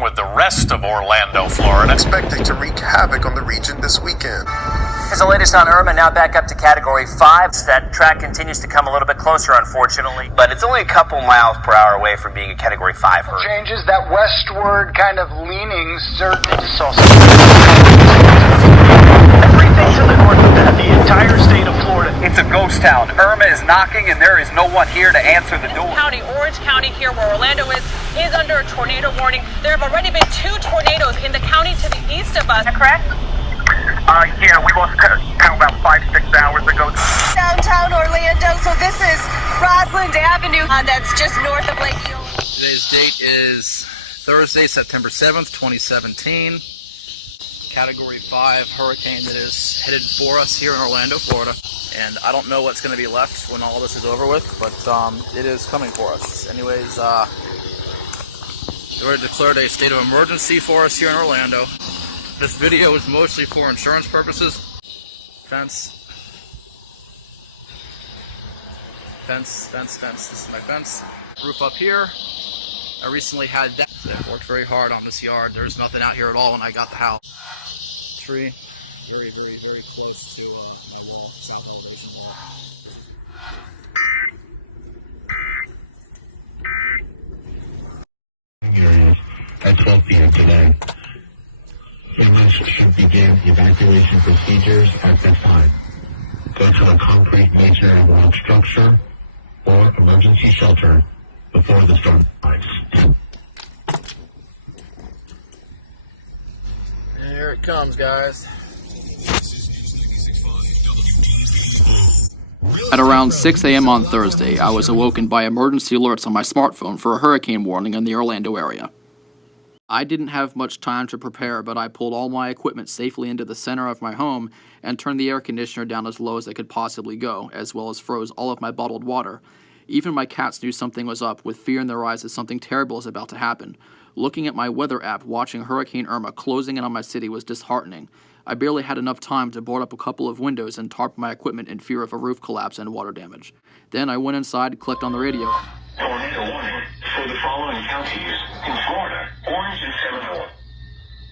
with the rest of Orlando, Florida, expected to wreak havoc on the region this weekend. Here's the latest on Irma, now back up to Category 5. That track continues to come a little bit closer, unfortunately. But it's only a couple miles per hour away from being a Category 5 hurricane. Changes, that westward kind of leaning certainly Everything to the north of that, the entire state of Florida. It's a ghost town. Irma is knocking and there is no one here to answer the door. County, Orange County here where Orlando is under a tornado warning. There have already been 2 tornadoes in the county to the east of us, correct? Yeah, we lost count about 5-6 hours ago. Downtown Orlando, so this is Roslyn Avenue. That's just north of Lake Eola. Today's date is Thursday, September 7th, 2017. Category 5 hurricane that is headed for us here in Orlando, Florida. And I don't know what's going to be left when all this is over with, but it is coming for us. Anyways, they already declared a state of emergency for us here in Orlando. This video is mostly for insurance purposes. Fence. This is my fence. Roof up here. I recently had that. I worked very hard on this yard. There's nothing out here at all when I got the house. Tree. Very, very, very close to my wall, south elevation wall. Areas at 12 p.m. today. Families should begin evacuation procedures at this time. Go to a concrete masonry wall structure or emergency shelter before the storm arrives. Here it comes, guys. At around 6 a.m. on Thursday, I was awoken by emergency alerts on my smartphone for a hurricane warning in the Orlando area. I didn't have much time to prepare, but I pulled all my equipment safely into the center of my home and turned the air conditioner down as low as it could possibly go, as well as froze all of my bottled water. Even my cats knew something was up, with fear in their eyes that something terrible is about to happen. Looking at my weather app, watching Hurricane Irma closing in on my city was disheartening. I barely had enough time to board up a couple of windows and tarp my equipment in fear of a roof collapse and water damage. Then I went inside, clicked on the radio. Tornado warning for the following counties in Florida, Orange and Seminole.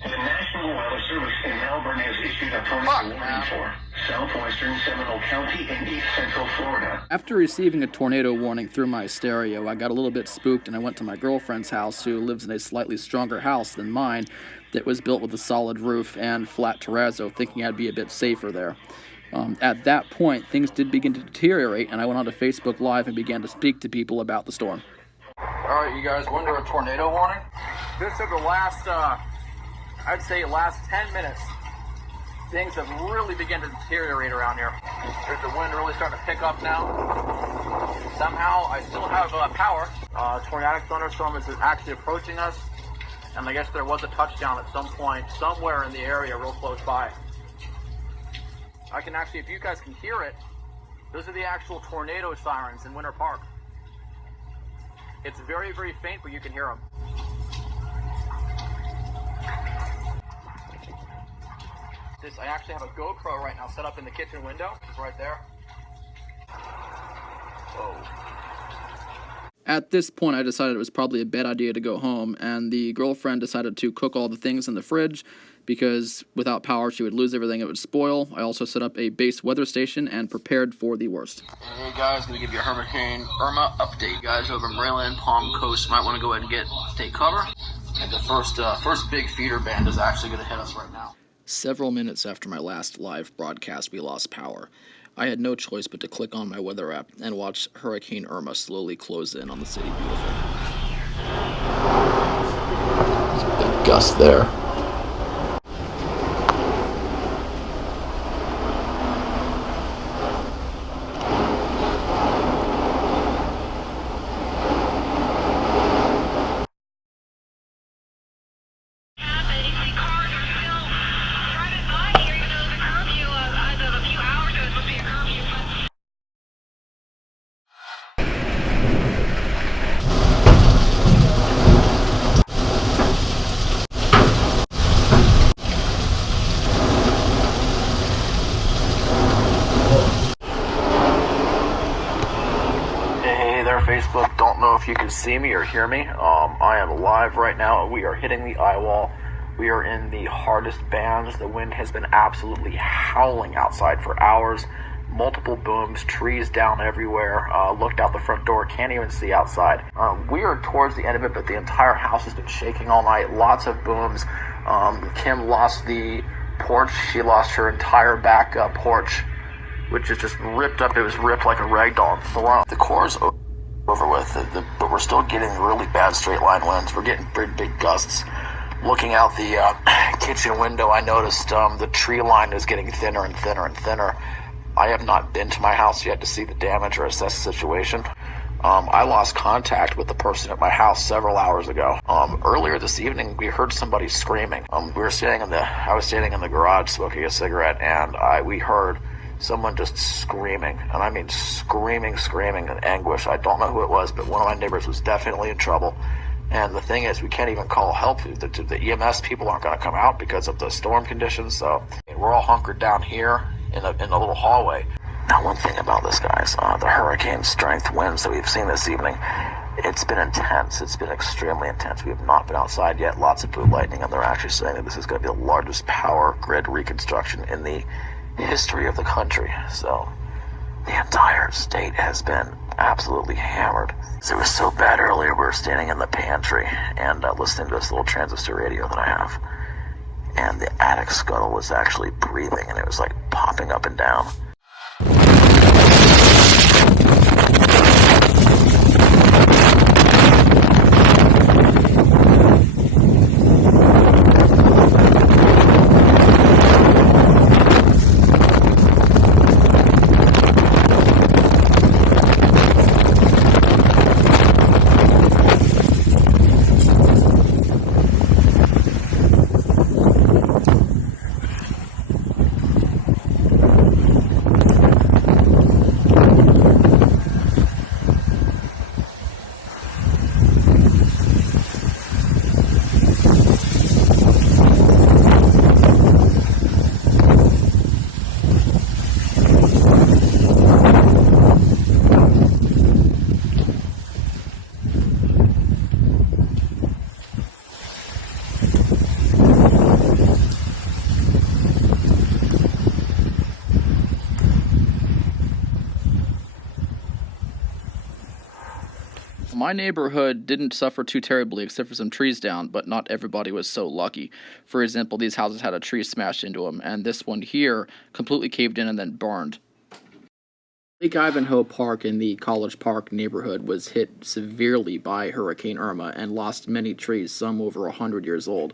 The National Weather Service in Melbourne has issued a tornado warning for southwestern Seminole County and east central Florida. After receiving a tornado warning through my stereo, I got a little bit spooked and I went to my girlfriend's house, who lives in a slightly stronger house than mine that was built with a solid roof and flat terrazzo, thinking I'd be a bit safer there. At that point, things did begin to deteriorate, and I went onto Facebook Live and began to speak to people about the storm. Alright, you guys, we're under a tornado warning. This is the last, I'd say last 10 minutes. Things have really begun to deteriorate around here. There's the wind really starting to pick up now. Somehow, I still have power. Tornadic thunderstorm is actually approaching us, and I guess there was a touchdown at some point, somewhere in the area real close by. I can actually, if you guys can hear it, those are the actual tornado sirens in Winter Park. It's very, very faint, but you can hear them. I actually have a GoPro right now set up in the kitchen window. It's right there. Whoa. At this point, I decided it was probably a bad idea to go home, and the girlfriend decided to cook all the things in the fridge, because without power, she would lose everything, it would spoil. I also set up a base weather station and prepared for the worst. Hey guys, gonna give you a Hurricane Irma update. Guys over in Maryland, Palm Coast, might want to go ahead and take cover. And the first big feeder band is actually gonna hit us right now. Several minutes after my last live broadcast, we lost power. I had no choice but to click on my weather app and watch Hurricane Irma slowly close in on the city. Beautiful. Big gust there. Facebook, don't know if you can see me or hear me. I am live right now. We are hitting the eye wall. We are in the hardest bands. The wind has been absolutely howling outside for hours. Multiple booms, trees down everywhere. Looked out the front door, can't even see outside. We are towards the end of it, but the entire house has been shaking all night. Lots of booms. Kim lost the porch. She lost her entire back porch, which is just ripped up. It was ripped like a rag doll. The core's over with, but we're still getting really bad straight line winds. We're getting big gusts. Looking out the kitchen window, I noticed the tree line is getting thinner and thinner and thinner. I have not been to my house yet to see the damage or assess the situation. I lost contact with the person at my house several hours ago. Earlier this evening, we heard somebody screaming. I was standing in the garage smoking a cigarette, and we heard someone just screaming, and I mean screaming in anguish. I don't know who it was, but one of my neighbors was definitely in trouble. And the thing is, we can't even call help. The EMS people aren't going to come out because of the storm conditions, so we're all hunkered down here in a little hallway. Now, one thing about this, guys, the hurricane strength winds that we've seen this evening, it's been intense. It's been extremely intense. We have not been outside yet. Lots of boot lightning, and they're actually saying that this is going to be the largest power grid reconstruction in the history of the country. So the entire state has been absolutely hammered. It was so bad earlier, we were standing in the pantry and listening to this little transistor radio that I have, and the attic scuttle was actually breathing, and it was like popping up and down. My neighborhood didn't suffer too terribly except for some trees down, but not everybody was so lucky. For example, these houses had a tree smashed into them, and this one here completely caved in and then burned. Lake Ivanhoe Park in the College Park neighborhood was hit severely by Hurricane Irma and lost many trees, some over 100 years old.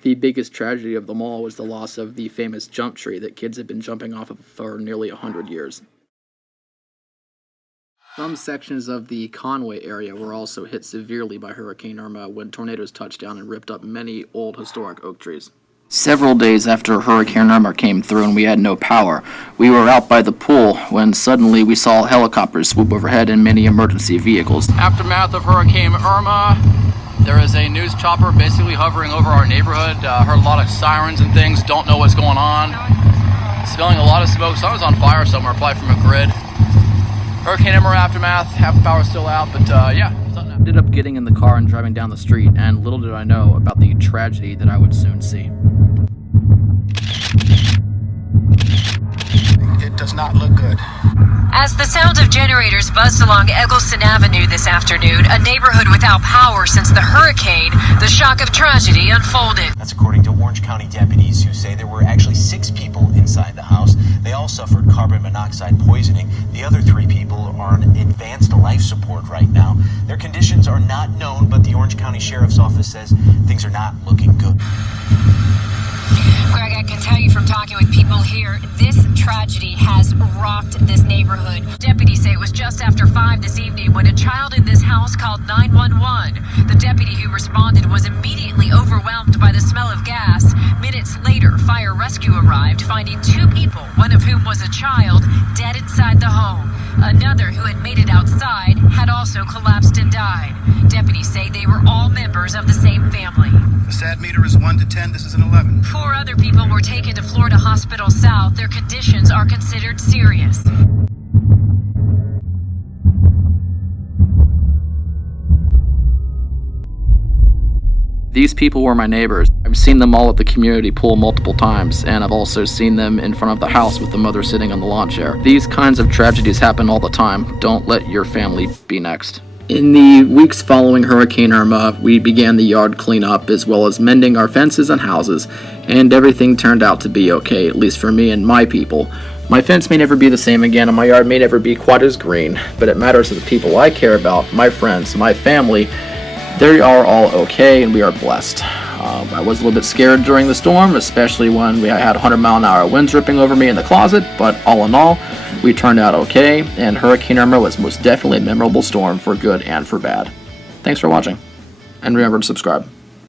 The biggest tragedy of them all was the loss of the famous jump tree that kids had been jumping off of for nearly 100 years. Some sections of the Conway area were also hit severely by Hurricane Irma when tornadoes touched down and ripped up many old historic oak trees. Several days after Hurricane Irma came through and we had no power, we were out by the pool when suddenly we saw helicopters swoop overhead and many emergency vehicles. Aftermath of Hurricane Irma, there is a news chopper basically hovering over our neighborhood. Heard a lot of sirens and things, don't know what's going on. Smelling a lot of smoke, something's on fire somewhere, probably from a grid. Hurricane Irma aftermath, half the power's still out, but yeah. I ended up getting in the car and driving down the street, and little did I know about the tragedy that I would soon see. It does not look good. As the sound of generators buzzed along Eggleston Avenue this afternoon, a neighborhood without power since the hurricane, the shock of tragedy unfolded. That's according to Orange County deputies who say there were actually 6 people inside the house. They all suffered carbon monoxide poisoning. The other 3 people are on advanced life support right now. Their conditions are not known, but the Orange County Sheriff's Office says things are not looking good. Greg, I can tell you from talking with people here, this tragedy has rocked this neighborhood. Deputies say it was just after 5 this evening when a child in this house called 911. The deputy who responded was immediately overwhelmed by the smell of gas. Minutes later, fire rescue arrived, finding 2 people, one of whom was a child, dead inside the home. Another, who had made it outside, had also collapsed and died. Deputies say they were all members of the same family. The SAD meter is 1 to 10. This is an 11. 4 other people were taken to Florida Hospital South. Their conditions are considered serious. These people were my neighbors. I've seen them all at the community pool multiple times, and I've also seen them in front of the house with the mother sitting on the lawn chair. These kinds of tragedies happen all the time. Don't let your family be next. In the weeks following Hurricane Irma, we began the yard cleanup as well as mending our fences and houses, and everything turned out to be okay, at least for me and my people. My fence may never be the same again, and my yard may never be quite as green, but it matters to the people I care about, my friends, my family. They are all okay, and we are blessed. I was a little bit scared during the storm, especially when we had 100-mile-an-hour winds ripping over me in the closet, but all in all, we turned out okay, and Hurricane Irma was most definitely a memorable storm for good and for bad. Thanks for watching, and remember to subscribe.